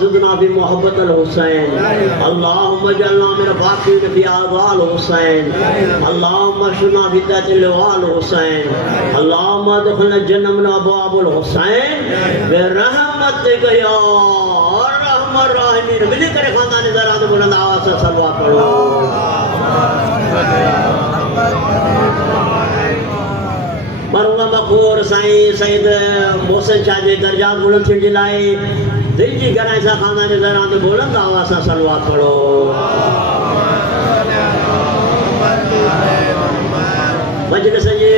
زدنا بمحبت الحسین اللہم اجعلنا من الفاقین فی آذال حسین اللہم اشرنا فی تحت لوال حسین اللہم ادخلنا الجنہ من ابواب الحسین برحمتک یا ارحم الراحمین. ملی کرے خاندان زران بلند آواز سے صلوات پڑھو. مرحوم مقبور سائیں سید محسن شاہ جی درجات بلند تھی لائے دل جی گرائیں سا خاندان زران بلند آواز سے صلوات پڑھو. مجلس جی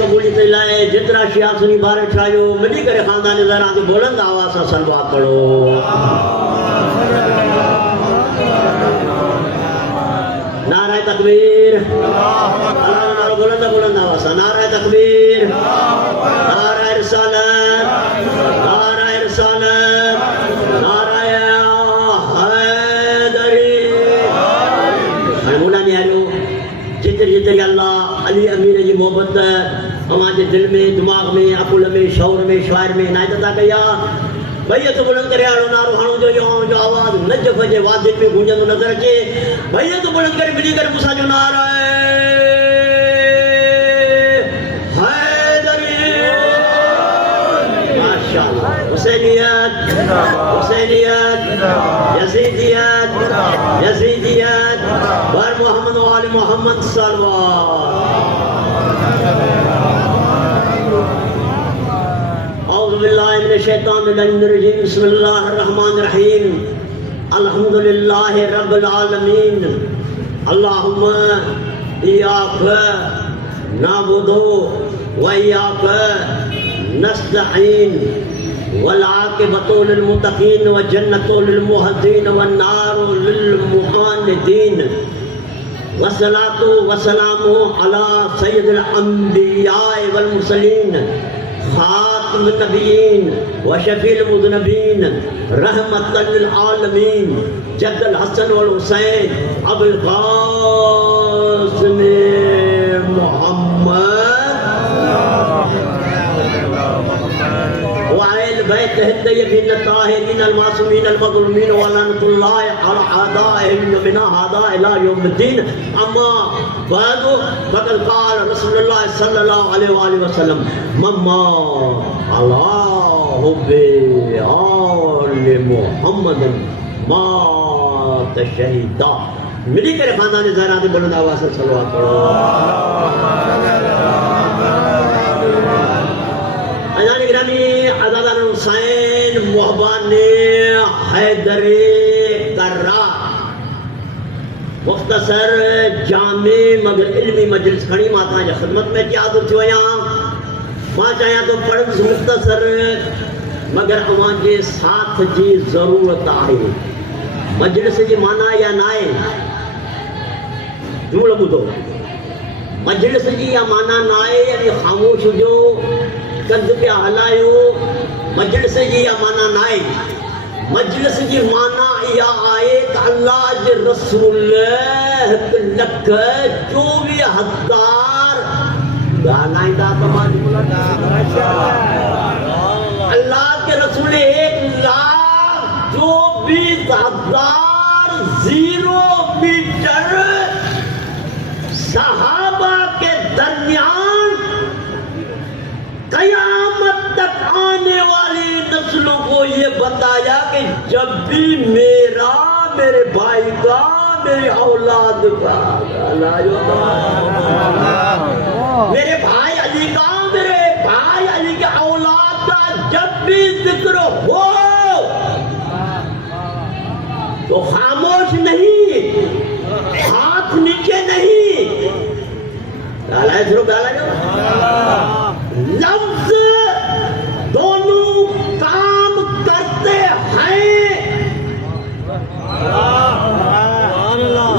قبولیت لائے جترا شیعہ سنی بارے ٹھائیو ملی کرے خاندان زران بلند آواز سے صلوات پڑھو. نعرہ تکبیر اللہ بلند بلند آواز سے نعرہ تکبیر نعرہ رسالت نعرہ رسالت نعرہ حیدری. مولا نیارو جتر اللہ علی امیر جی محبت ہمارے دل میں دماغ میں عقل میں شعور میں شاعر میں عنایت عطا کیا. بھئی تو بلند کرے آڑو نارو ہانو جو آواز نجف جے وادن میں گونجن نظر اچے. بھئی تو بلند کرے ملی کر مسا جو نعرہ حیدری. ماشاءاللہ حسینیت حسینیت یزیدیت یزیدیت بر محمد و آل محمد صلوات. اعوذ باللہ من الشیطان الرجیم بسم اللہ الرحمن الرحیم الحمدللہ رب العالمین اللہم ایاک نعبد و ایاک نستعین والعاقبۃ للمتقین والجنۃ للمہدین والنار للمعاندین والصلاۃ والسلام علی سید الانبیاء والمرسلین خاتم النبیین وشفیع المذنبین رحمت للعالمین جد الحسن والحسین ابو القاسم محمد وآل بیتہ الطیبین الطاہرین المعصومین المظلومین ولعنۃ اللہ علی اعدائہم من ہذا الی یوم الدین. اما بعد فقد قال رسول اللہ صلی اللہ علیہ وآلہ وسلم مما اللہ آل محمد مات شہیدا. ملی کرے خاندان زہرا دی بلند آواز سے صلوات پڑھو. عزیزان گرامی عزادان حسین محبان حیدر کرہ مختصر جامع مگر علمی مجلس کھڑی ماتا جا خدمت میں کیا حاضر تھی ویاں ماں چاہیاں تو پڑھ مختصر مگر اوان جے ساتھ جی ضرورت آئے. مجلس جی معنی یا نائے جملہ بدھو مجلس جی یا معنی نائے یعنی خاموش جو کند پہ ہلایو. مجلس جی یا معنی نائے مجلس جی معنی یا آئے کہ اللہ جی رسول لکھ 24,000 گانائیں دا تمہاری ملتا. اللہ کے رسول 1,24,000 0 میٹر صحابہ کے درمیان قیامت تک آنے والی نسلوں کو یہ بتایا کہ جب بھی میرے بھائی کا میری اولاد کا میرے بھائی علی کا میرے بھائی علی کے اولاد کا جب بھی ذکر ہو تو خاموش نہیں ہاتھ نیچے نہیں لفظ دونوں کام کرتے ہیں.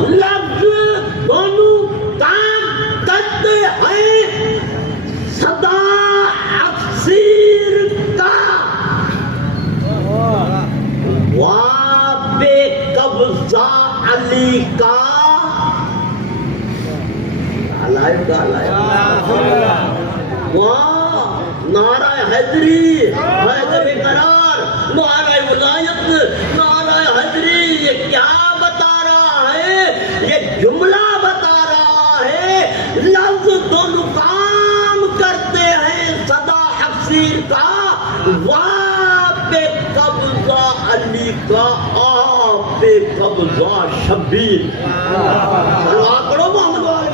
لفظ دونوں کام کرتے ہیں. صدا افسیر کا واب قبضہ علی کا وہاں نعرہ حیدری حیدر قرار نعرہ ولایت نعرہ حیدری یہ کیا بتا رہا ہے؟ یہ جملہ بتا رہا ہے، لفظ دونوں کام کرتے ہیں صدا حفصیر کا، واہ پہ قبضہ علی کا، آ پہ قبضہ شبیر. سلوات پڑھو محمد والے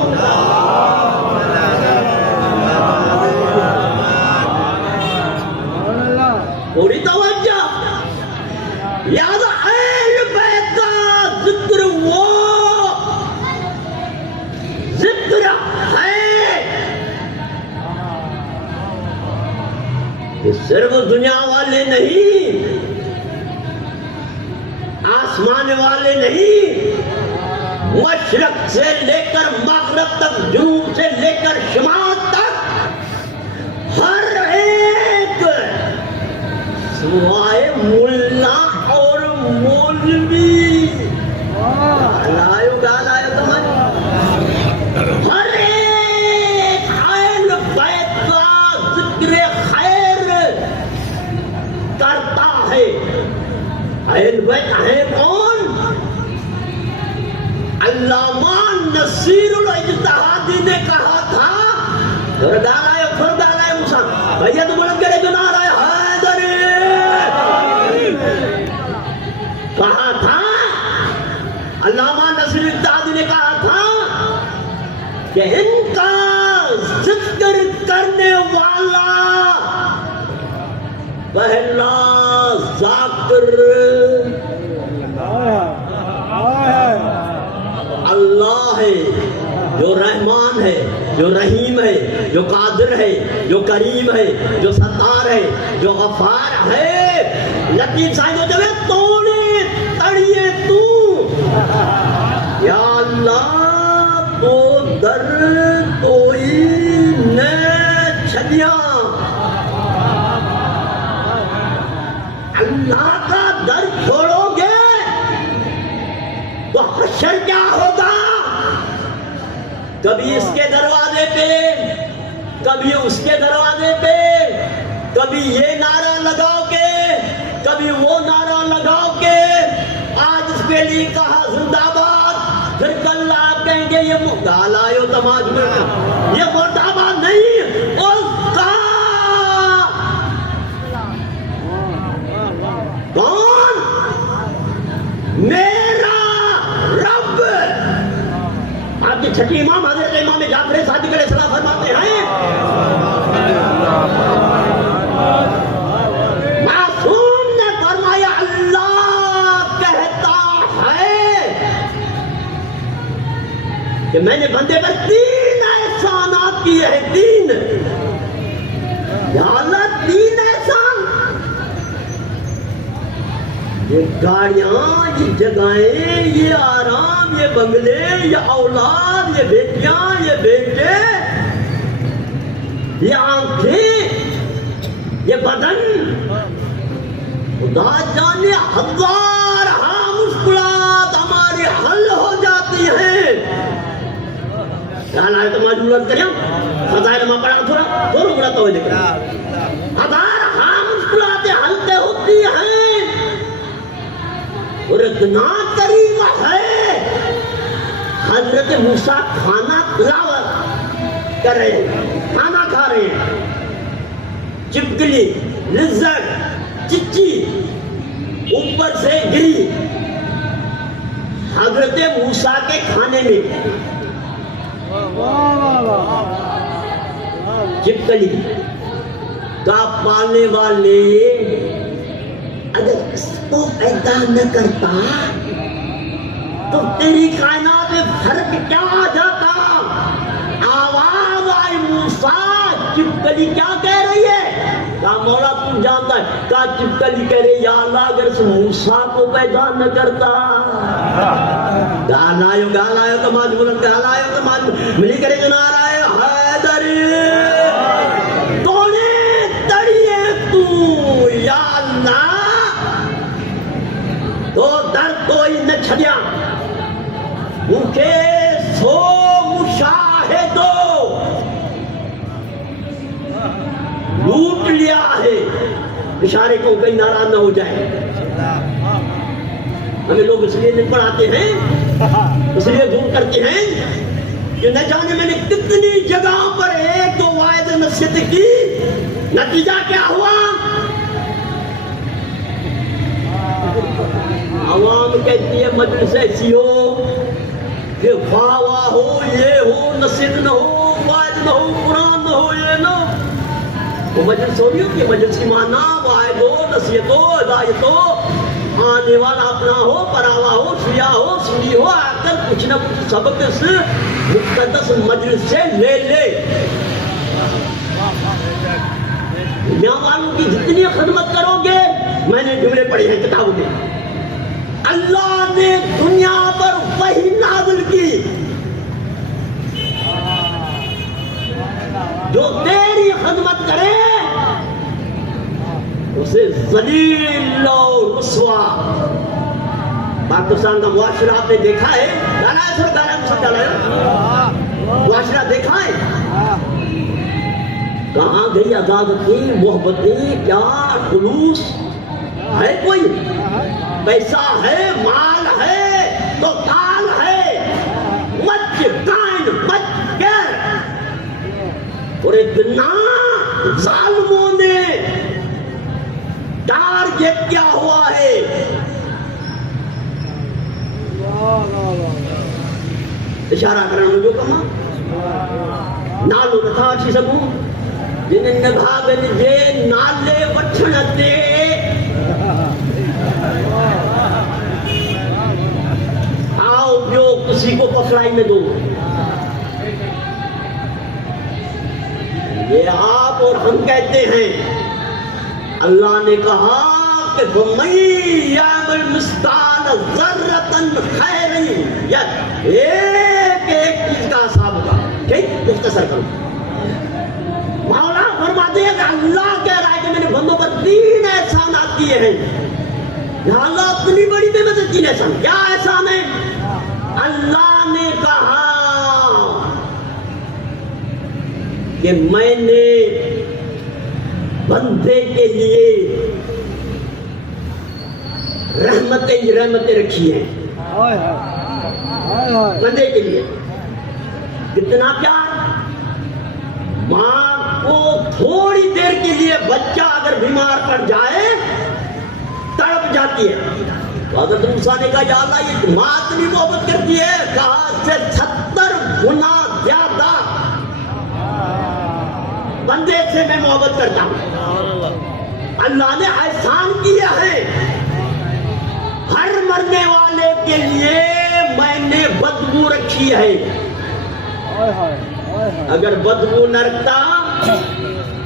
پوری توجہ. یاد اہل بیت کا ذکر وہ ذکر ہے کہ صرف دنیا والے نہیں، آسمان والے نہیں، مشرق سے لے کر مغرب تک، جنوب سے لے کر شمال تک، ہر ایک سوائے ملا اور مولوی، ہر ایک اہل بیت کا ذکر خیر کرتا ہے. اہل بیت ہے کون؟ علامہ نصیر الاجتہادی نے کہا تھا، بھیا تم لوگ کرے جو نعرہ حیدر کہا تھا. علامہ نصیر الاجتہادی نے کہا تھا کہ ان کا ذکر کرنے والا پہلا ذاکر اللہ ہے، جو رحمان ہے، جو رحیم ہے، جو قادر ہے، جو کریم ہے، جو ستار ہے، جو غفار ہے. لطیف صاحب جو ہے توڑے تڑیے تو یا اللہ تو در کوئی نہ چھڑیا. اللہ کا در چھوڑو گے تو حشر کیا ہوگا؟ کبھی اس کے دروازے پہ، کبھی اس کے دروازے پہ، کبھی یہ نعرہ لگاؤ گے، کبھی وہ نعرہ لگاؤ گے. آج اس کے لیے کہا زندہ باد، پھر کل آپ کہیں گے یہ گالایو تماج میں، یہ مرد آباد نہیں، اس کا کون؟ میرا رب. آپ کی چھٹی امام حضرت امام جعفر صادق علیہ السلام فرماتے ہیں، معصوم نے فرمایا اللہ کہتا ہے کہ میں نے بندے پر 3 احسانات کیے ہیں. 3 یا اللہ 3 احسان. یہ گاڑیاں، یہ جگہیں، یہ آرام، یہ بنگلے، یہ اولاد، یہ بیٹیاں، یہ بیٹے، یہ آنکھیں، یہ بدن، خدا جانے ہزار مشکلات ہماری حل ہو جاتی ہیں. خیال آئے تو معجولت کریں، فضائل میں پڑھا تھوڑا بڑا توجہ کریں. ہزار مشکلات حل ہوتی ہیں اور اتنا قریب ہے. حضرت موسیٰ کھانا تلاوت کر رہے ہیں، کھانا کھا رہے ہیں، چپکلی، لذت، چچی اوپر سے گری حضرت موسیٰ کے کھانے میں. چپکلی کا پالنے والے اگر اس کو پیدا نہ کرتا تو تیری کائنات میں فرق کیا آ جاتا؟ آواز آئی موسیٰ، چپکلی کیا کہہ رہی ہے؟ کہا مولا تم جانتا ہے. کہا چپکلی کہہ رہی یا اللہ اگر اس موسیٰ کو پیدا نہ کرتا. گالایو تو مجبورت، گالایو تو مجبورت ملی کرے جو نعرہ ہے حیدر توڑے تڑیے تو یا اللہ تو در کوئی نہ چھڑیا. بھوکے سو مشاہدو لوٹ لیا ہے. اشارے کو کہیں ناراض نہ ہو جائے. ہمیں لوگ اس لیے نہیں پڑھاتے ہیں، اس لیے دور کرتے ہیں کہ نہ جانے میں نے کتنی جگہوں پر ایک دو واعظ نصیحت کی، نتیجہ کیا ہوا؟ عوام کہتی ہے مجلس ایسی ہو کہ واہ واہ ہو، یہ ہو، نصیحت نہ ہو، واعظ نہ ہو، قرآن نہ ہو، یہ نہ ہو۔ وہ مجلس ہو رہی ہوتی ہے، مجلس کی معنی واعظ ہو، نصیحت ہو، ہدایت ہو، آنے والا اپنا ہو، پراوا ہو، سیا ہو، سنی ہو، آ کر کچھ نہ کچھ سبق اس مقدس مجلس سے لے لے۔ دنیا والوں کی جتنی خدمت کرو گے، میں نے جملے پڑھے ہیں کتابوں میں، اللہ نے دنیا پر وحی نازل کی جو تیری خدمت کرے اسے ذلیل و رسوا۔ پاکستان کا معاشرہ آپ نے دیکھا ہے، ڈالا ہے سر، ڈالا ہے معاشرہ دیکھا ہے، کہاں گئی عدالتیں، محبتیں، پیار، خلوص ہے؟ کوئی پیسہ ہے، مال ہے تو تال ہے، مت کائن مت گر۔ اور اتنا ظالموں نے ٹارگیٹ کیا ہوا ہے، اشارہ کرنا جو کما نالو نتھا اچھی سکوں جنہیں نبھاگن جے نالے وٹھنتے آؤ جو کسی کو پکڑائی میں دو۔ یہ آپ اور ہم کہتے ہیں، اللہ نے کہا کہ فَمَن يَعْمَلْ مِثْقَالَ ذَرَّةٍ خَيْرًا يَرَهُ، ایک ایک چیز کا حساب ہوگا۔ ٹھیک، مختصر کرو۔ مولا فرماتے ہیں کہ اللہ کہہ رہا ہے کہ میں نے بندوں پر 3 احسانات کیے ہیں۔ یا اللہ اتنی بڑی بے مدد 3 احسان، کیا احسان ہے؟ اللہ نے کہا کہ میں نے بندے کے لیے رحمتیں رکھی ہیں، بندے کے لیے کتنا پیار۔ ماں کو تھوڑی دیر کے لیے بچہ اگر بیمار پڑ جائے تڑپ جاتی ہے، تو حضرت موسیٰ نے کہا یا اللہ یہ ماں اتنی محبت کرتی ہے، کہا سے 70 گنا زیادہ بندے سے میں محبت کرتا ہوں۔ اللہ نے احسان کیا ہے، ہر مرنے والے کے لیے میں نے بدبو رکھی ہے، اگر بدبو نہ رکھتا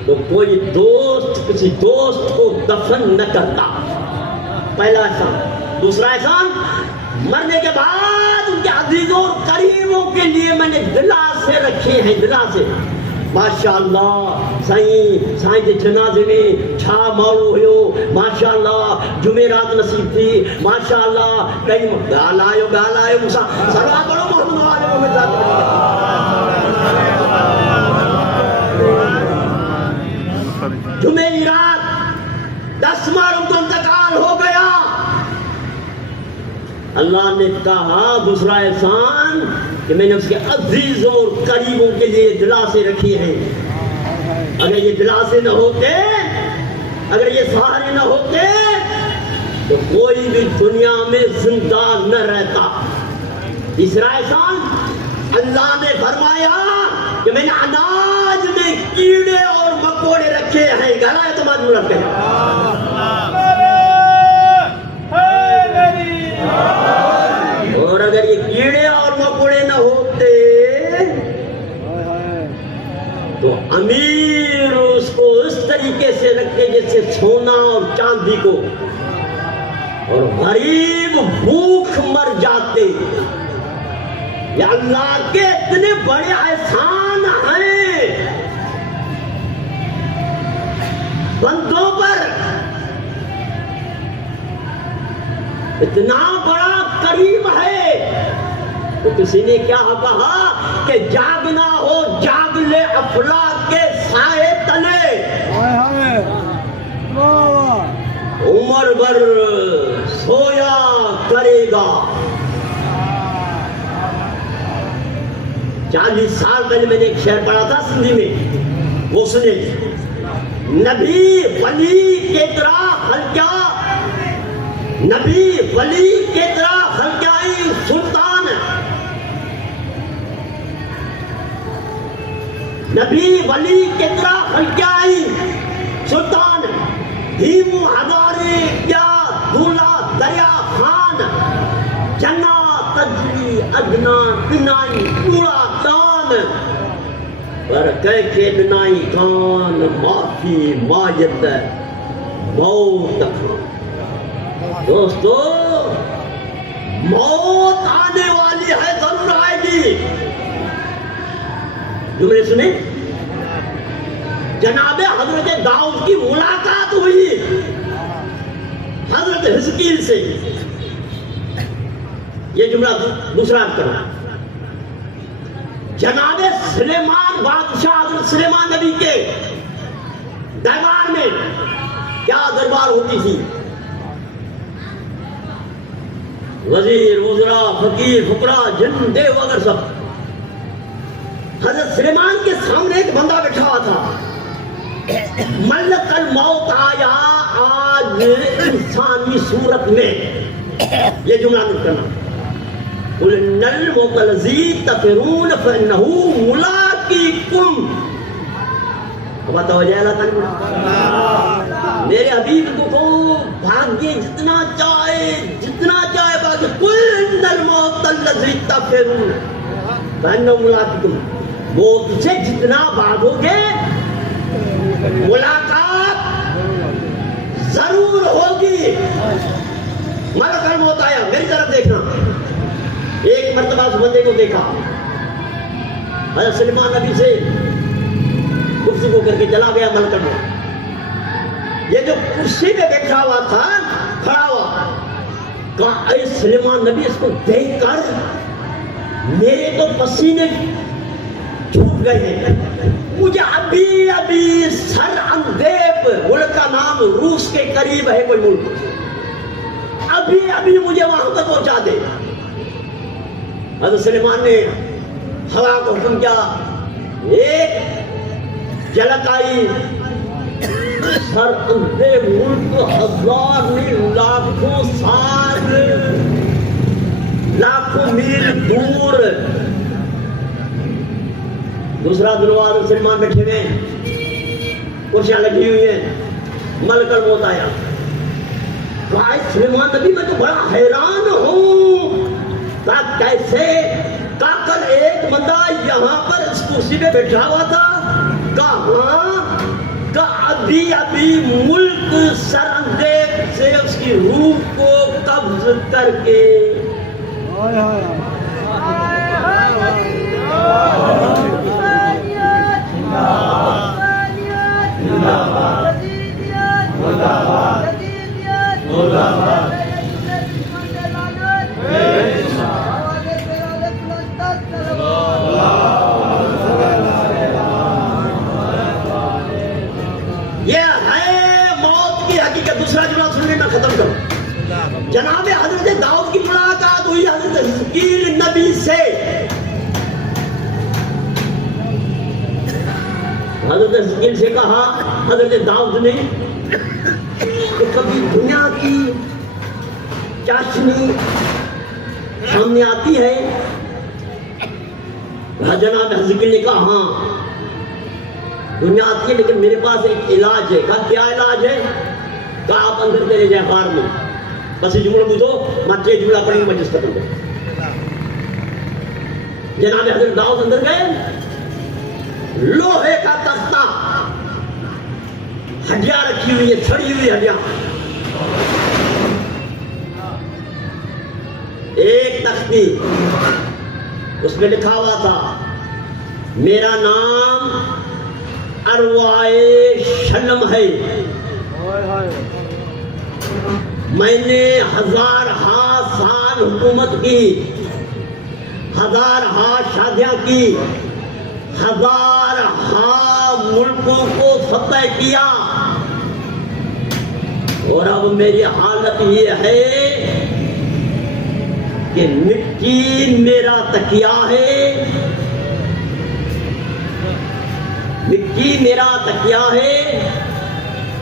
تو کوئی دوست کسی دوست کو دفن نہ کرتا۔ پہلا احسان۔ دوسرا احسان، مرنے کے بعد ان کے عزیزوں اور قریبوں کے لیے میں نے دلاسے رکھے ہیں، دلاسے۔ ماشاءاللہ سائیں کے جنازے میں چھا مارو ہو، ماشاءاللہ جمعرات نصیب تھی، ماشاءاللہ کئی گال آئے موسیٰ سلوات پڑھو محمد والے محمد جمعے رات 10 محرم کو انتقال ہو گیا۔ اللہ نے کہا دوسرا احسان کہ میں نے اس کے عزیزوں اور قریبوں کے لیے دلاسے رکھے ہیں، اگر یہ دلاسے نہ ہوتے، اگر یہ سہارے نہ ہوتے تو کوئی بھی دنیا میں زندہ نہ رہتا۔ تیسرا احسان، اللہ نے فرمایا کہ میں نے اناج میں کیڑے اور مکوڑے رکھے ہیں، گھر آئے تو معلوم رکھے ہیں، اور اگر یہ کیڑے اور مکوڑے نہ ہوتے تو امیر اس کو اس طریقے سے رکھتے جیسے سونا اور چاندی کو، اور غریب بھوک مر جاتے۔ یا اللہ کے اتنے بڑے احسان ہیں بندوں پر، اتنا بڑا کریم ہے۔ تو کسی نے کیا کہا کہ جاگنا ہو جاگ لے افلاک کے سائے تلے، عمر بھر سویا کرے گا. 40 سال پہلے میں نے ایک شعر پڑھا تھا سندھی میں، وہ سنے. نبی ولی کے طرح خلقہ، نبی ولی کے طرح خلقائی سلطان، نبی ولی کے طرح خلقائی سلطان، ہیم ہزارے کیا دھولا دریا خان، جنا تجلی ادنا بنائی پورا دان، پر کہہ کے بنائی کان معافی ماجد موت خان. دوستو موت آنے والی ہے، ضرور آئے گی. جملے سنیں. جناب حضرت داؤد کی ملاقات ہوئی حضرت حزقیل سے. یہ جملہ دوسرا کرنا. جناب سلیمان بادشاہ حضرت سلیمان نبی کے دربار میں کیا دربار ہوتی تھی؟ وزیر، وزراء، فقیر، فقراء، جن، دیو وغیرہ سب. حضرت سلیمان کے سامنے ایک بندہ بیٹھا ہوا تھا. ملک الموت آیا آج انسانی صورت میں. یہ جملہ نوٹ کرنا. قُلْ إِنَّ الْمَوْتَ الَّذِي تَفِرُّونَ فَإِنَّهُ مُلَاقِيكُمْ. اب توجہ اللہ تعالیٰ میرے حبیب کو بھاگیے جتنا چاہے بھاگیے. قُلْ إِنَّ الْمَوْتَ الَّذِي تَفِرُّونَ فَإِنَّهُ مُلَاقِيكُمْ. موت سے جتنا بھاگو گے ملاقات ضرور ہوگی. ملک الموت آیا. میری طرف دیکھنا. ایک مرتبہ اس بندے کو دیکھا، حضرت سلیمان نبی سے گفتگو کر کے چلا گیا ملک الموت. یہ جو کرسی پہ بیٹھا ہوا تھا کھڑا ہوا، کہا اے سلیمان نبی اس کو دیکھ کر میرے تو پسینے چھوٹ گئے ہیں. مجھے ابھی سر اندیب، ملک کا نام روس کے قریب ہے کوئی ملک، ابھی مجھے وہاں تک پہنچا دے. حضرت سلیمان نے ہوا کو حکم کیا. ایک جھلک آئی. سر اندیب ملک ہزار میل، لاکھوں سال، لاکھوں میل دور. دوسرا دروازہ سلیمان بیٹھے ہوئے ہیں، کرسیاں لگی ہوئی ہیں. ملک الموت آیا. کہا سلیمان نبی میں تو بڑا حیران ہوں. کہا کیسے؟ کہا کل ایک بندہ یہاں پر اس کرسی پہ بیٹھا ہوا تھا. کہا ہاں. کہا ابھی ملک سر اندیب سے اس کی روح کو قبض کر کے ختم کرو. جناب حضرت داؤد کی ملاقات ہوئی حضرت حزقیل نبی سے. حضرت حزقیل سے کہا حضرت داؤد نے کہ کبھی دنیا کی چاشنی سامنے آتی ہے. جناب حزقیل نے کہا ہاں دنیا آتی ہے، لیکن میرے پاس ایک علاج ہے. کہا کیا علاج ہے؟ کہا آپ اندر چلے جائیں غار میں. بس یہ جملہ بوجھو، میں یہ جملہ پڑھیں گے مجلس ختم کرو. جناب حضرت داؤد اندر گئے. لوہے کا تختہ، ہڈیاں رکھی ہوئی ہے، چھڑی ہوئی ہڈیاں. ایک تختی، اس میں لکھا ہوا تھا میرا نام اروائے شلم ہے، میں نے 1000 سال حکومت کی، 1000 شادیاں کی، 1000 ملکوں کو فتح کیا. اور اب میری حالت یہ ہے کہ مٹی میرا تکیہ ہے، مٹی میرا تکیہ ہے،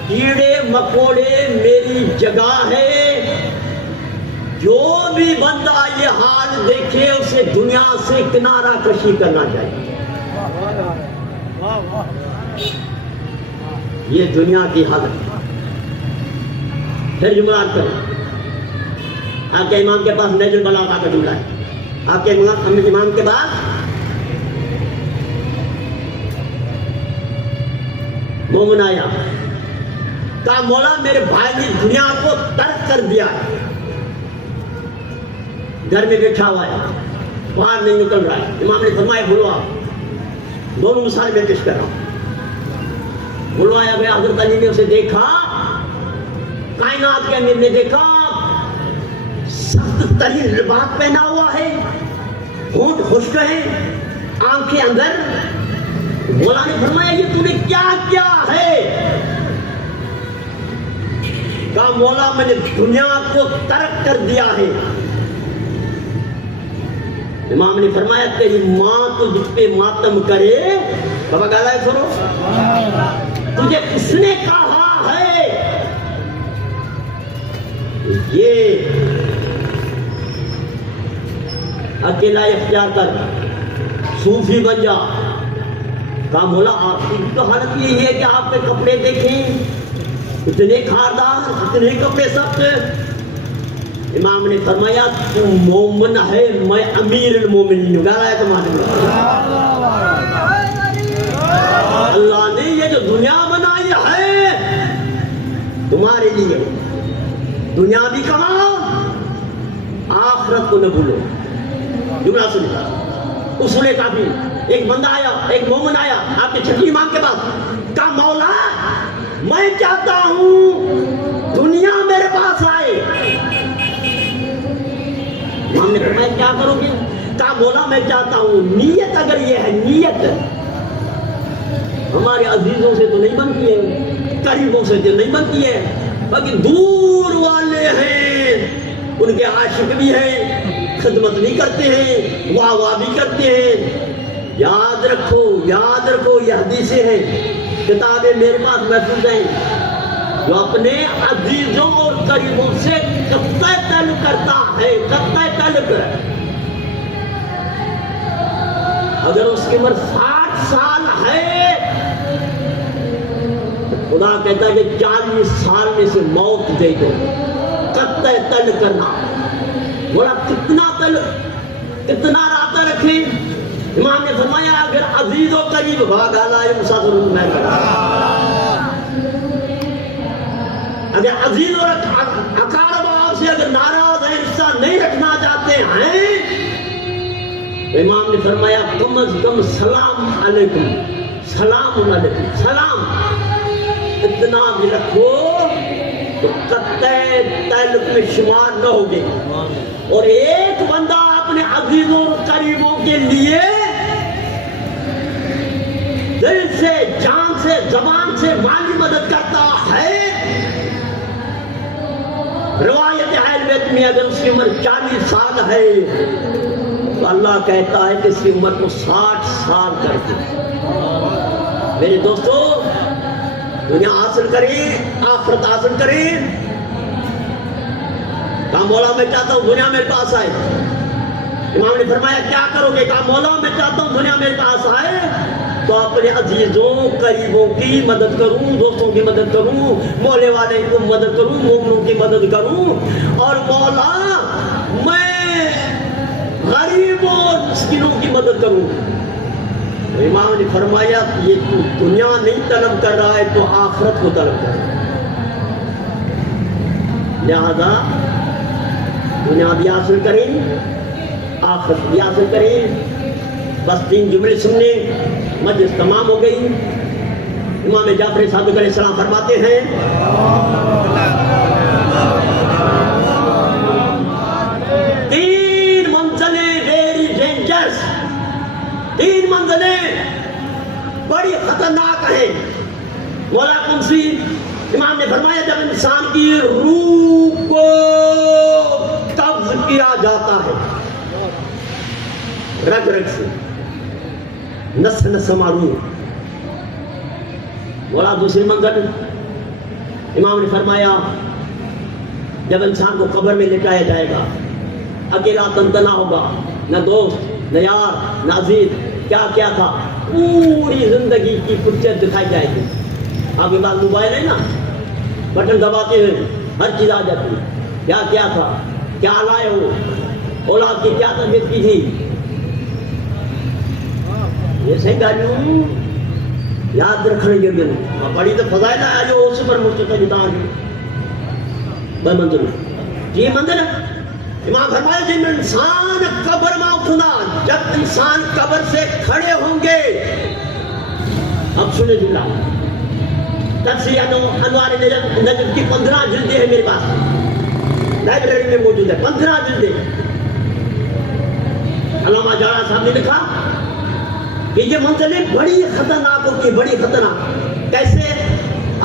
کیڑے مکوڑے میری جگہ ہے۔ جو بھی بندہ یہ حال دیکھے اسے دنیا سے کنارہ کشی کرنا چاہیے۔ یہ دنیا کی حالت ہے۔ پھر جمعرات کریں، آپ کے امام کے پاس نیج البلاغہ کا جملہ ہے، آپ کے امام کے پاس مومن آیا، کہا مولا میرے بھائی نے دنیا کو ترک کر دیا ہے، گھر میں بیٹھا ہوا ہے، باہر نہیں نکل رہا ہے۔ امام نے فرمایا بولو، آپ دونوں مثال میں پیش کر رہا ہوں۔ بلوایا گیا، حضرت علی نے اسے دیکھا، کائنات کے امیر نے دیکھا، سخت ترین لباس پہنا ہوا ہے، ہونٹ خشک ہے، آنکھیں اندر۔ مولا نے فرمایا یہ تو نے کیا کیا ہے؟ کہا مولا میں نے دنیا کو ترک کر دیا ہے۔ امام نے فرمایا تیری ماں تجھ پہ ماتم کرے، بابا گالا ہے سنو، تجھے کس نے کہا ہے؟ یہ اکیلا اختیار کر صوفی بن جا۔ کہا مولا آپ کی تو حالت یہی ہے کہ آپ کے کپڑے دیکھیں، اتنے خاردار، اتنے کپڑے سخت۔ امام نے فرمایا تو مومن ہے، میں امیر المومنین ہوں۔ گالا ہے تمہارے اللہ نے یہ جو دنیا بنائی ہے تمہارے لیے، دنیا بھی کماؤ آخرت کو نہ بھولو۔ جملہ سنیں، اصول کافی۔ ایک بندہ آیا، ایک مومن آیا آپ کے چھٹی امام کے پاس، کہا مولا میں چاہتا ہوں دنیا میرے پاس آئے۔ امام نے فرمایا کیا کرو گے؟ کہا مولا میں چاہتا ہوں، نیت اگر یہ ہے، نیت ہمارے عزیزوں سے تو نہیں بنتی ہے، قریبوں سے تو نہیں بنتی ہے، باقی دور والے ہیں، ان کے عاشق بھی ہیں، خدمت بھی کرتے ہیں، واہ واہ بھی کرتے ہیں۔ یاد رکھو، یاد رکھو، یہ حدیثیں ہیں، کتابیں میرے پاس محفوظ ہیں۔ جو اپنے عزیزوں اور قریبوں سے قطع تعلق کرتا ہے، قطع تعلق، اگر اس کی عمر 60 سال ہے، خدا کہتا ہے کہ 40 سال میں سے موت دے دو۔ قطع تعلق کرنا، بولا کتنا تعلق، کتنا رابطہ رکھیں؟ امام نے فرمایا اگر عزیز و قریب بھاگ آلائے مسافر میں کرا، اگر عزیز اور اقارب آپ سے اگر ناراض ہیں، رشتہ نہیں رکھنا چاہتے ہیں، تو امام نے فرمایا کم از کم سلام علیکم، سلام علیکم، سلام اتنا بھی رکھو تو قطع تعلق میں شمار نہ ہوگی۔ اور ایک بندہ اپنے عزیزوں اور قریبوں کے لیے دل سے، جان سے، زبان سے مالی مدد کرتا ہے، روایت اہل بیت میں اگر اس کی عمر 40 سال ہے تو اللہ کہتا ہے کہ اس کی عمر کو 60 سال کر دے۔ میرے دوستو دنیا حاصل کریں، آخرت حاصل کریں۔ کہا مولا میں چاہتا ہوں دنیا میرے پاس آئے۔ امام نے فرمایا کیا کرو گے؟ کہا مولا میں چاہتا ہوں دنیا میرے پاس آئے تو اپنے عزیزوں قریبوں کی مدد کروں، دوستوں کی مدد کروں، مولے والے کو مدد کروں، مومنوں کی مدد کروں، اور مولا میں غریبوں اور مسکینوں کی مدد کروں۔ امام نے فرمایا یہ تو دنیا نہیں طلب کر رہا ہے تو آخرت کو طلب کر رہا ہے، لہذا دنیا بھی حاصل کریں، آخرت بھی حاصل کریں۔ بس 3 جملے سننے مجلس تمام ہو گئی۔ امام جعفر صادق علیہ السلام فرماتے ہیں تین منزلیں ویری ڈینجرس، 3 منزلیں بڑی خطرناک ہیں۔ مولا قمسی امام نے فرمایا جب انسان کی جاتا ہے رگ رگ سے، نس نس معلوم۔ بولا دوسری منظر امام نے فرمایا جب انسان کو قبر میں لٹایا جائے گا، اکیلا تنتنا ہوگا، نہ دوست نہ یار نہ عزیز، کیا کیا تھا پوری زندگی کی فرصت دکھائی جائے گی۔ آپ کے پاس موبائل ہے نا، بٹن دباتے ہیں ہر چیز آ جاتی ہے، کیا کیا تھا، کیا لائے ہو، اولاد کی کیا تربیت کی تھی، یہ صحیح گاڑیوں یاد رکھنے کے لیے بڑی تو فضائل ہے جو اس پر مستقل بے منظر یہ منظر امام فرمایا جن انسان قبر میں اٹھنا، جب انسان قبر سے کھڑے ہوں گے، اب سنیں جملہ تفسیر انوار نجم کی 15 جلدیں ہیں میرے پاس، لائبریری میں موجود ہے، 15 جلدیں۔ علامہ جاڑا صاحب نے لکھا کہ یہ منزلیں بڑی خطرناک ہوتی، بڑی خطرناک۔ کیسے؟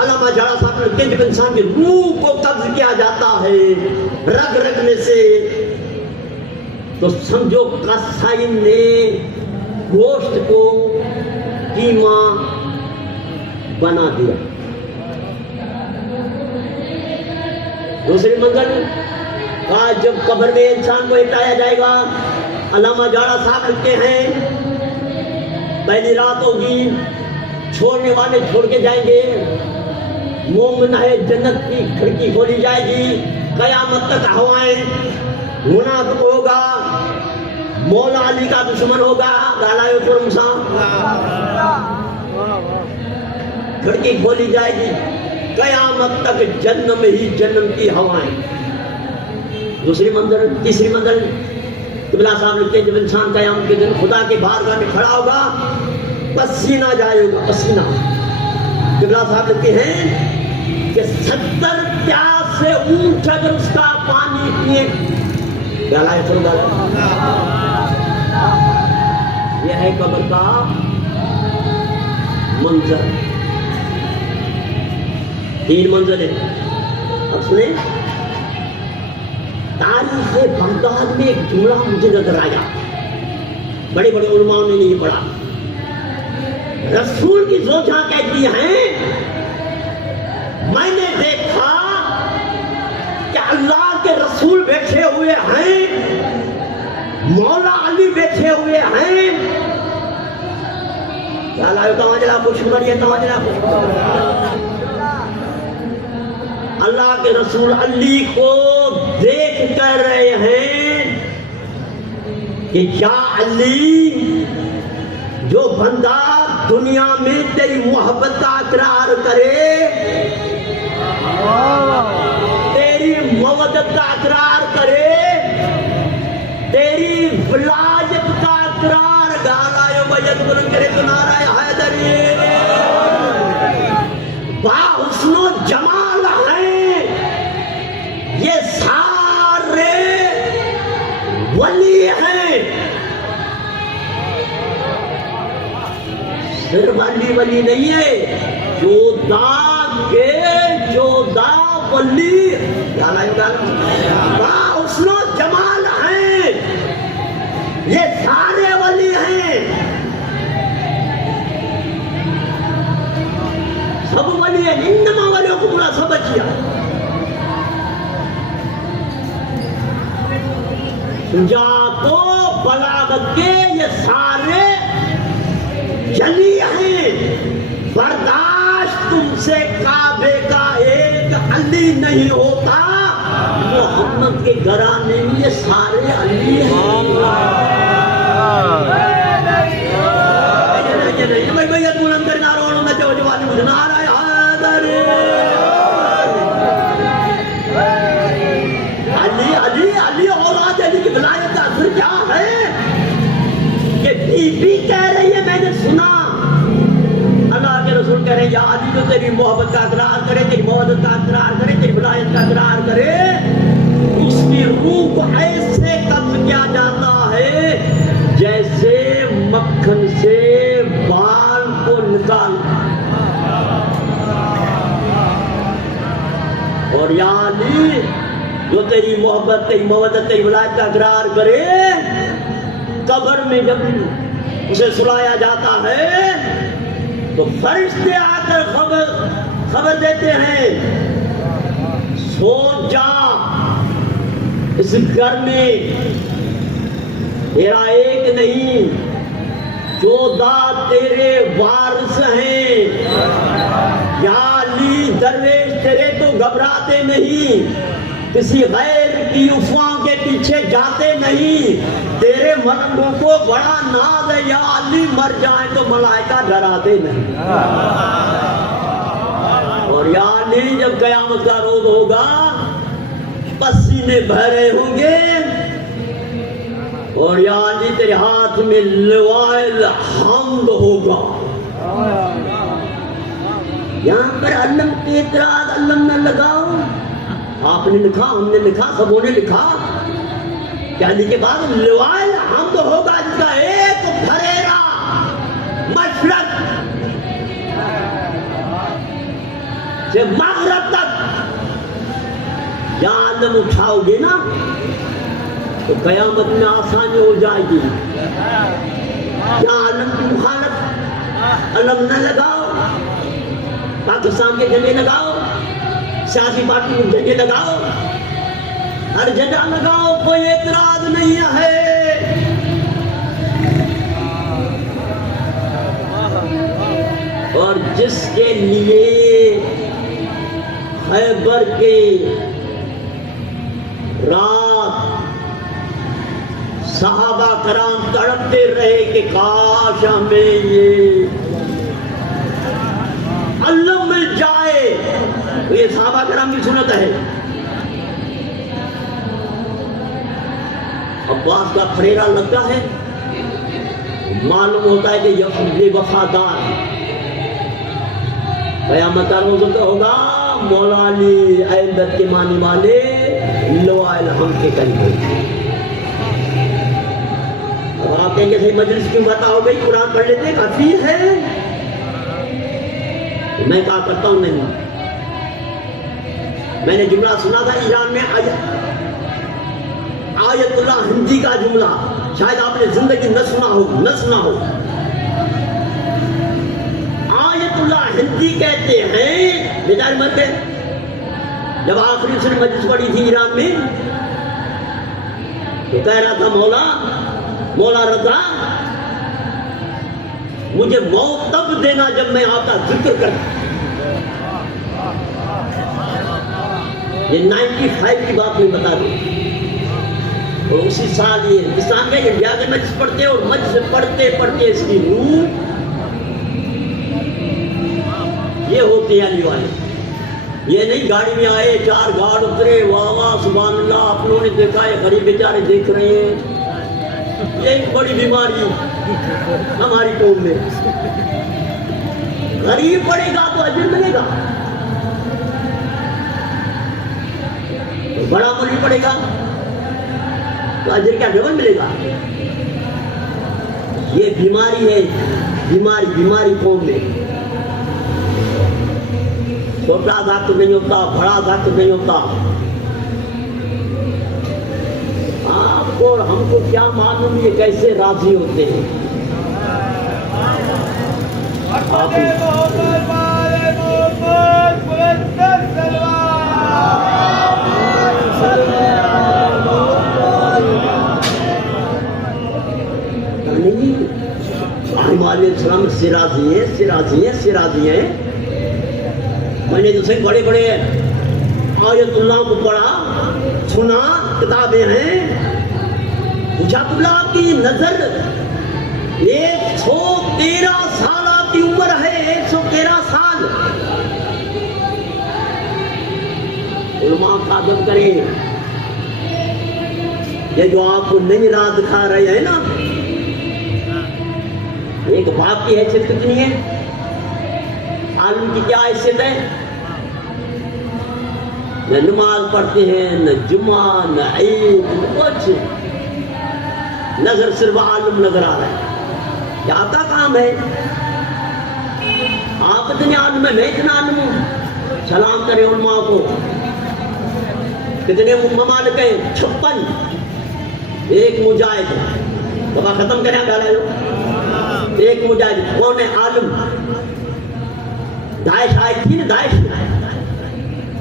علامہ جاڑا صاحب نے کہ جب انسان کی روح کو قبض کیا جاتا ہے رگ رگ میں سے، تو سمجھو قصائن نے گوشت کو قیمہ بنا دیا۔ دوسری منزل آج جب قبر میں انسان کو لٹایا جائے گا، علامہ جاڑا صاحب لکھتے ہیں پہلی رات ہوگی، چھوڑنے والے چھوڑ کے جائیں گے، مومن ہے جنت کی کھڑکی کھولی جائے گی، قیامت تک ہوائیں، منافق ہوگا، مولا علی کا دشمن ہوگا، گالائے پر مسا، کھڑکی کھولی جائے گی، قیامت تک جنم ہی جنم کی ہوائیں۔ دوسری منظر، تیسری منظر قبلہ صاحب لکھتے ہیں جب انسان قیامت کے دن خدا کے بارگاہ میں کھڑا ہوگا، پسینہ جائے گا، پسینہ۔ قبلہ صاحب لکھتے ہیں کہ 70 پیاس سے اونٹ اگر اس کا پانی پیے، یہ ہے قبر کا منظر۔ 3 منظر ہے، اب سنیں۔ تاریخ بغداد میں ایک جملہ مجھے نظر آیا، بڑے بڑے علماء نے نہیں پڑھا۔ رسول کی زوجہ کہتی ہیں میں نے دیکھا کہ اللہ کے رسول بیٹھے ہوئے ہیں، مولا علی بیٹھے ہوئے ہیں، کیا لائے توجہ خوش مریے توجہ خوش، اللہ کے رسول علی کو دیکھ کر رہے ہیں کہ یا علی، جو بندہ دنیا میں تیری محبت کا اقرار کرے، تیری مودت کا اقرار کرے، تیری ولایت کا اقرار، گالائے بیت بلند کرے تو نعرہ حیدری، با حسن و جمال ہیں یہ سارے ولی ہیں۔ صرف ولی نہیں ہے، جودا ولی، با حسن و جمال ہیں یہ سارے ولی ہیں، سب ولی ہیں، انما ولیوں کو پورا سبق کیا۔ سجاعت و بلاغت کے یہ سارے جلی ہیں، برداشت تم سے کعبے کا ایک علی نہیں ہوتا، محمد کے گھرانے میں یہ سارے علی ہیں۔ بیت بلند کرنا رہا میں جو جوانی مجھے نعرہ حیدری، علی علی علی، اور آج علی کی ولایت کا اثر کیا ہے کہ بی بی کہہ رہی ہے میں نے سنا، اللہ کے رسول کہہ رہے ہیں یا علی جو تیری محبت کا اقرار کرے، تیری محبت کا اقرار کرے، تیری ولایت کا اقرار کرے، اس کی روح کو ایسے قبض کیا جاتا ہے جیسے مکھن سے بال کو نکال، اور یا علی جو تیری محبت تیری مودت تیری ولایت کا اقرار کرے، قبر میں جب اسے سلایا جاتا ہے تو فرشتے آ کر خبر دیتے ہیں، سو جا، اس گھر میں تیرا ایک نہیں 14 تیرے وارث ہیں۔ یا علی درویش تیرے تو گھبراتے نہیں، کسی غیر کی افواہ کے پیچھے جاتے نہیں، تیرے مرنے کو بڑا ناز ہے، یا علی مر جائیں تو ملائکہ ڈراتے نہیں۔ اور یا علی جب قیامت کا روز ہوگا پسینے بہہ رہے ہوں گے، اور یا علی تیرے ہاتھ میں لوائے الحمد ہوگا۔ یہاں پر علم کے اعتراض علم نہ لگاؤ، آپ نے لکھا، ہم نے لکھا، سبوں نے لکھا، کہنے کے بعد لوائے الحمد ہوگا جس کا ایک پھریرا مشرق سے مغرب تک جہاں علم اٹھاؤ گے نا تو قیامت میں آسانی ہو جائے گی۔ جہاں علم کی مخالف علم نہ لگاؤ، پاکستان کے جھنڈے لگاؤ، سیاسی پارٹی کے جھنڈے لگاؤ، ہر جھنڈا لگاؤ، کوئی اعتراض نہیں ہے۔ اور جس کے لیے خیبر کے رات صحابہ کرام تڑپتے رہے کہ کاش ہمیں یہ علم مل جائے، تو یہ صحابہ کرام کی سنت ہے۔ عباس کا پھریرا لگتا ہے، معلوم ہوتا ہے کہ یہ وفادار قیامت کا روز ہوگا، مولا علی عیدت کے معنی والے لوائے الحمد کے قریب۔ اب آپ کہیں گے صحیح مجلس کیوں بتا ہو گئی، قرآن پڑھ لیتے کافی ہے۔ میں کہا کرتا ہوں نہیں، میں نے جملہ سنا تھا ایران میں آیت اللہ ہندی کا جملہ، شاید آپ نے زندگی نہ سنا ہو۔ آیت اللہ ہندی کہتے ہیں، بیچارے مر گئے جب آخری اس نے مجلس پڑھی تھی ایران میں، تو کہہ رہا تھا مولا رضا مجھے موت تب دینا جب میں آپ کا ذکر کرتا۔ یہ 95 کی بات میں بتا دوں، اور اسی سال یہ ہندوستان میں انڈیا کے مجلس پڑھتے اور مجلس پڑھتے اس کی روح یہ ہوتے ہیں علی والے۔ یہ نہیں گاڑی میں آئے، 4 گاڑ اترے، واہ واہ سبحان اللہ، آپ لوگوں نے دیکھا ہے، غریب بیچارے دیکھ رہے ہیں۔ یہ ایک بڑی بیماری ہماری قوم میں، غریب پڑے گا تو اجر ملے گا، بڑا مولوی پڑے گا تو اجر کیا ڈبل ملے گا۔ یہ بیماری ہے، بیماری قوم میں۔ چھوٹا ذات نہیں ہوتا، بڑا ذات نہیں ہوتا۔ آپ کو اور ہم کو کیا معلوم یہ کیسے راضی ہوتے ہیں۔ علیہ السلام سراضی ہیں۔ میں نے دوسرے بڑے آیت اللہ کو پڑھا، سنا، کتابیں ہیں۔ پوچھا تو آپ کی نظر 113 سال آپ کی عمر ہے، 113 سال۔ علماء کا ادب کریں، یہ جو آپ کو نہیں راہ دکھا رہے ہیں نا، ایک باپ کی حیثیت کتنی ہے، عالم کی کیا حیثیت ہے؟ نہ نماز پڑھتے ہیں، نہ جمعہ، نہ عید، نہ کچھ، نظر صرف عالم نظر آ رہا ہے۔ یہ آپ کا کام ہے، آپ اتنے عالم ہیں، میں اتنا عالم ہوں۔ سلام کریں علماء کو، کتنے ممالک ہیں؟ 56. ایک مجاہد بابا ختم کریں گالا جو ایک مجاہد کون ہے؟ عالم. داعش آئی تھی نا، داعش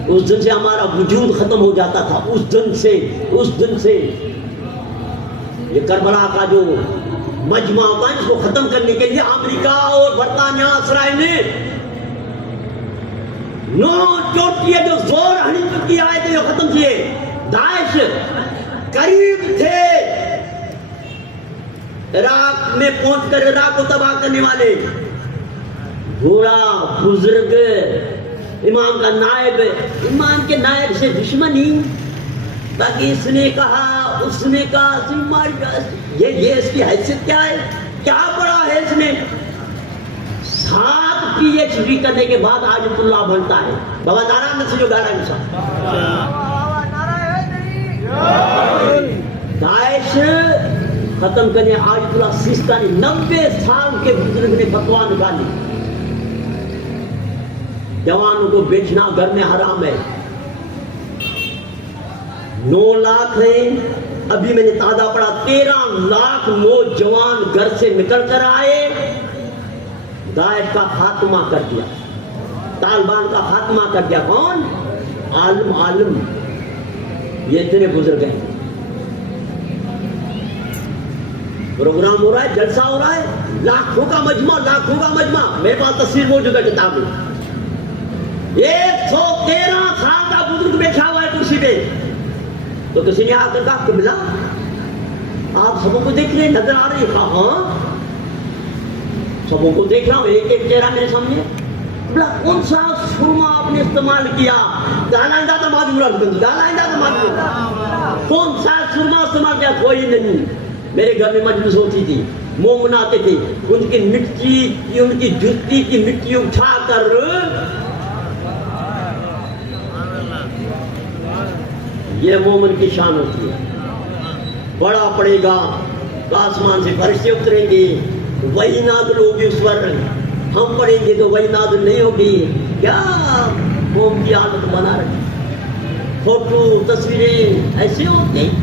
اس دن سے ہمارا وجود ختم ہو جاتا تھا. اس دن سے یہ کربلا کا جو مجمع ہوتا ہے اس کو ختم کرنے کے لیے امریکہ اور برطانیہ اسرائیل نے نو چوٹیے جو زور ہنی چکی آئے تھے یہ ختم کیے. داعش قریب تھے عراق میں پہنچ کر عراق کو تباہ کرنے والے. بوڑھا بزرگ امام کا نائب، امام کے نائب سے دشمنی. باقی اس نے کہا اس نے کہا یہ اس کی حیثیت کیا ہے؟ کیا پڑھا ہے اس نے؟ 7 PhD کرنے کے بعد آیت اللہ بنتا ہے. بابا نعرہ میں سے جو گا رہا ہے انسان داعش ختم کرنے آیت اللہ سیستانی 90 سال کے بزرگ نے فتوا نکالی جوانوں کو بیچنا گھر میں حرام ہے. 9 لاکھ ہیں. ابھی میں نے تازہ پڑھا 13 لاکھ نوجوان گھر سے نکل کر آئے. داعش کا خاتمہ کر دیا، طالبان کا خاتمہ کر دیا. کون؟ عالم. یہ اتنے بزرگ ہیں. پروگرام ہو رہا ہے، جلسہ ہو رہا ہے، لاکھوں کا مجمع. میرے پاس تصویر موجود ہے کتاب میں. 113 سال کا بزرگ بیٹھا ہوا ہے کرسی پہ. تو کسی نے آ کر کہا قبلہ آپ سبوں کو دیکھ رہے نظر آ رہی ہے؟ ہاں سبوں کو دیکھ رہا ہوں، ایک ایک چہرہ میرے سامنے. قبلہ کون سا سرما آپ نے استعمال کیا؟ کون سا سرما استعمال کیا؟ کوئی نہیں. میرے گھر میں مجلس ہوتی تھی، مومن آتے تھے، ان کی مٹی ان کی جوتی کی مٹی اٹھا کر یہ مومن کی شان ہوتی ہے. بڑا پڑے گا تو آسمان سے فرشتے اتریں گے، وہی نازل ہوگی اس پر. ہم پڑھیں گے تو وہی نازل نہیں ہوگی. کیا قوم کی عادت بنا رکھی. فوٹو تصویریں ایسے ہوتے ہیں.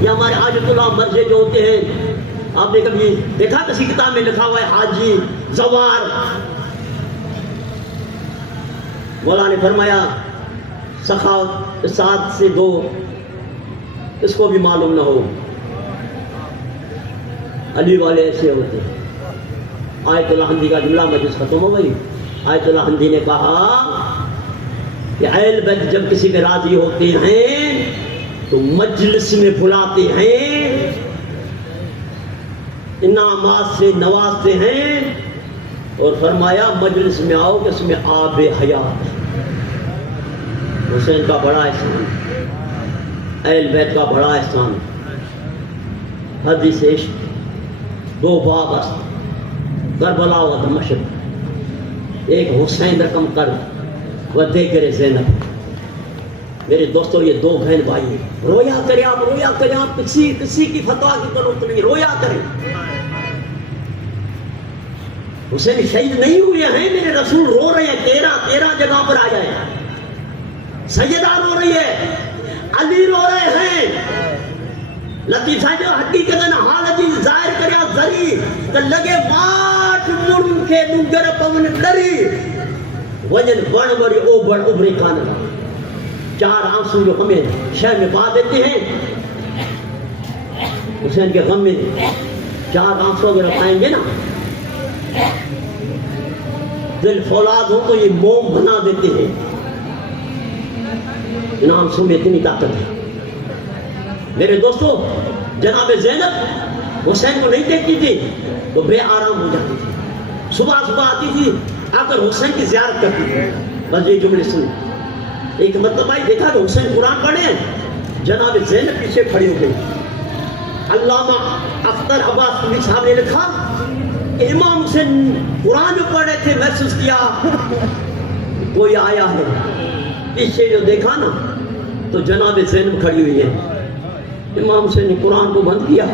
یہ ہمارے حاجت اللہ مرجع جو ہوتے ہیں، آپ نے کبھی دیکھا کسی کتاب میں لکھا ہوا ہے حاجی زوار؟ مولا نے فرمایا سخاوت 7 سے 2 اس کو بھی معلوم نہ ہو. علی والے ایسے ہوتے ہیں. آیت اللہ حمدی کا جملہ مجلس ختم ہو گئی. آیت اللہ حمدی نے کہا کہ اہل بیت جب کسی پہ راضی ہوتے ہیں تو مجلس میں بلاتے ہیں، انعامات سے نوازتے ہیں، اور فرمایا مجلس میں آؤ کہ اس میں آب حیات. حسین کا بڑا احسان، اہل بیت کا بڑا احسان. حدیث عشق 2 باب است، کربلا و دمشق. ایک حسین رقم کر و دیگر زینب. میرے دوستوں یہ 2 بہن بھائی ہیں. رویا کریں آپ کسی کی فتوا کی ضرورت نہیں. رویا کریں. حسین شہید نہیں ہوئے ہیں، میرے رسول رو رہے ہیں. 13 جگہ پر آ جائے. سیدہ رو رہی ہے، علی رو رہے ہیں. لطیفہ جو حقیقت حالت ظاہر کریا زری کہ لگے واٹ مڑ کے نگر پون ڈری وجن بڑ بڑی او بڑ ابری کان. 4 آنسو جو ہمیں شہر میں پا دیتے ہیں. حسین کے غم میں 4 آنسو اگر پائیں گے نا، دل فولاد ہو تو یہ موم بنا دیتے ہیں. ان آنسو میں اتنی طاقت ہے. میرے دوستو جناب زینب حسین کو نہیں دیکھتی تھی تو بے آرام ہو جاتی تھی. صبح آتی تھی آ کر حسین کی زیارت کرتی تھی. بس یہ جملے سن. ایک مرتبہ دیکھا کہ حسین قرآن پڑھے ہیں، جناب زینب پیچھے کھڑی ہو گئی. علامہ اختر عباس صاحب نے لکھا کہ امام حسین قرآن جو پڑھ رہے تھے محسوس کیا کوئی آیا ہے. پیچھے جو دیکھا نا تو جناب زینب کھڑی ہوئی ہے. امام حسین نے قرآن کو بند کیا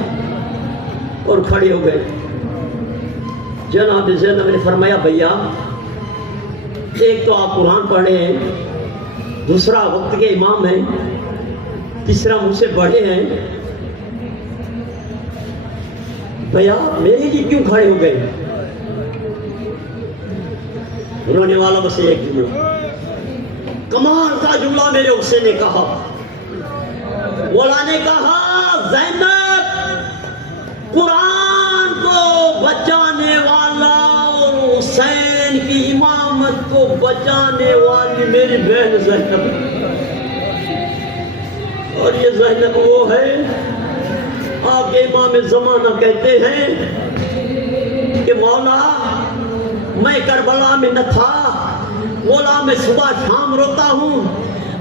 اور کھڑے ہو گئے. جناب زینب نے فرمایا بھیا ایک تو آپ قرآن پڑھ رہے ہیں، دوسرا وقت کے امام ہیں، تیسرا مجھ سے بڑے ہیں، بھیا میرے لیے کیوں کھڑے ہو گئے؟ رونے والا بس ایک جملہ، کمال کا جملہ میرے غصے نے کہا، مولا نے کہا زینب قرآن کو بچانے والا اور حسین کی امامت کو بچانے والی میری بہن زینب، اور یہ زینب وہ ہے آپ کے امام زمانہ کہتے ہیں کہ مولا میں کربلا میں نہ تھا، مولا میں صبح شام روتا ہوں،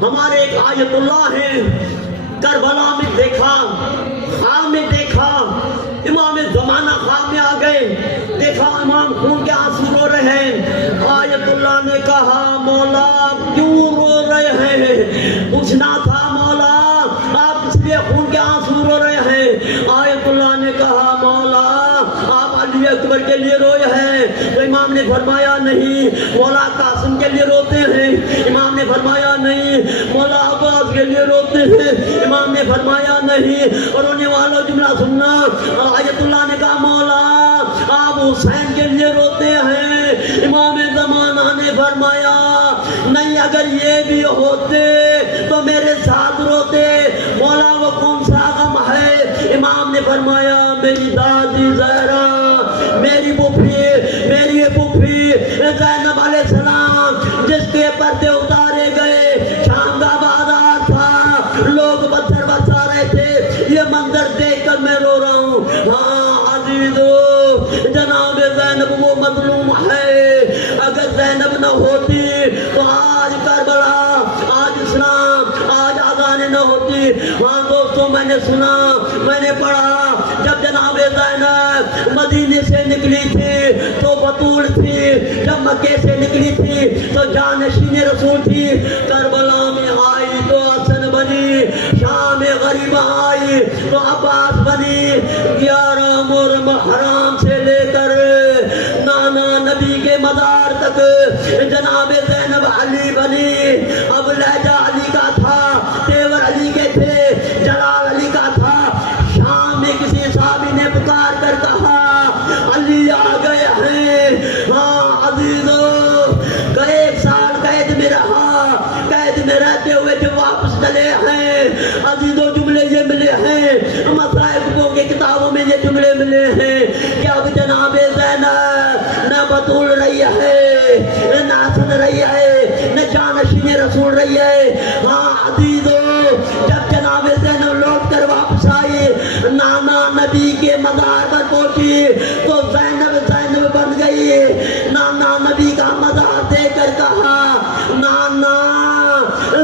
ہمارے ایک آیت اللہ ہیں، کربلا میں دیکھا، خواب میں دیکھا، امام زمانہ خواب میں آ گئے، دیکھا امام خون کے آنسو رو رہے ہیں، آیت اللہ نے کہا مولا کیوں رو رہے ہیں؟ پوچھنا تھا مولا آپ اس لیے خون کے آنسو رو رہے ہیں؟ آیت اللہ نے کہا مولا آپ علی اکبر کے لیے روئے ہیں، تو امام نے فرمایا نہیں، مولا قاسم کے لیے روتے ہیں، امام نے فرمایا نہیں، مولا عباس کے لیے روتے ہیں، امام نے فرمایا نہیں، اور رونے والوں جملہ سننا، آیت اللہ نے کہا مولا آپ حسین کے لیے روتے ہیں، امام زمانہ نے فرمایا نہیں، اگر یہ بھی ہوتے تو میرے ساتھ روتے، مولا وہ کون سا غم ہے؟ امام نے فرمایا میری دادی زہرا، میری پھوپھی زینب علیہ السلام جس کے پردے اتارے گئے، شام کا بازار تھا، لوگ پتھر برسا رہے تھے، یہ منظر دیکھ کر میں رو رہا ہوں۔ ہاں عزیزو، جناب زینب وہ مظلوم ہے، اگر زینب نہ ہوتی تو آج کربلا، آج اسلام، آج آزادی نہ ہوتی۔ ہاں دوستوں میں نے سنا، میں نے پڑھا، جب جناب زینب مدینے سے نکلی تھی تو بطول تھی، جب مکے سے نکلی تھی تو جانشین رسول تھی، کربلا میں آئی تو حسن بنی، شام میں غریب آئی تو عباس بنی، 11 محرم حرام سے لے کر نانا نبی کے مزار تک جناب زینب علی بنی۔ اب لہجہ علی کا تھا، تیور علی کے تھے، جلال علی کا تھا۔ شام میں کسی صحابی نے پکار کر کہا علی آ گئے ہیں۔ ہاں عزیزو، 1 سال قید میں رہا، قید میں رہتے ہوئے جو واپس چلے ہیں عزیزو، جملے یہ ملے ہیں، مصائب کی کتابوں میں یہ جملے ملے ہیں کہ اب جناب زینب نہ بطول رہی ہے، نہ حسن رہی ہے، نہ جانشین رسول رہی ہے۔ ہاں عزیزو، جب جناب زینب لوٹ کر واپس آئی، نانا نبی کے مزار پر پہنچی تو زینب بن گئی۔ نانا نبی کا مزار دیکھ کر کہا نانا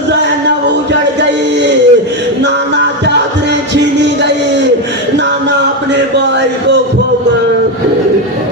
زینب اجڑ گئی، نانا چادریں چھینی گئی، نانا اپنے بھائی کو کھو کر